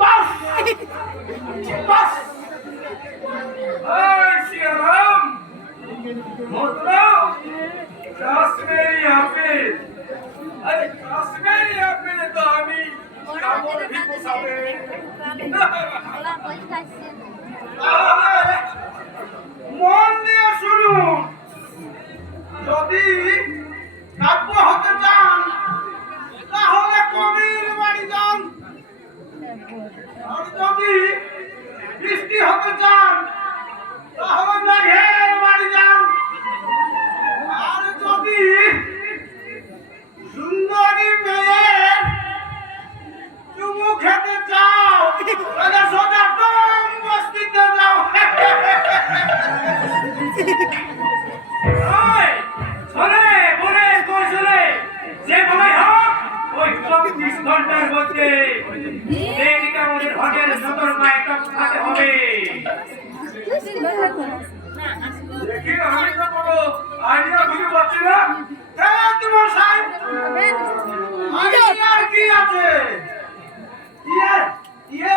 বাস বাস এই সিয়ারাম मतलब কাশ্মীরি আপেল আরে কাশ্মীরি আপেল তো আমি কামড় भी পোষাবে মন দিয়ে শুনুন যদি কাব্য হতে চান তাহলে কবির বাড়ি যান আর যদি বৃষ্টি হতে চান তাহলে মেঘের বাড়ি যান আর যদি সুন্দরী মেয়ের চুমু খেতে চাও তাহলে সোজা টম বস্তিতে যাও ওই শোনে বলে কই শোনে যে বলাই হোক ওই 24 ঘন্টার মধ্যে এইদিকে আমাদের হোটেল সদরমায় টপকাতে হবে দেখি আমি তো কোনো আইডিয়া খুঁজে পাচ্ছি না তোমার সাহেব আইডিয়া কি আছে ইয়ে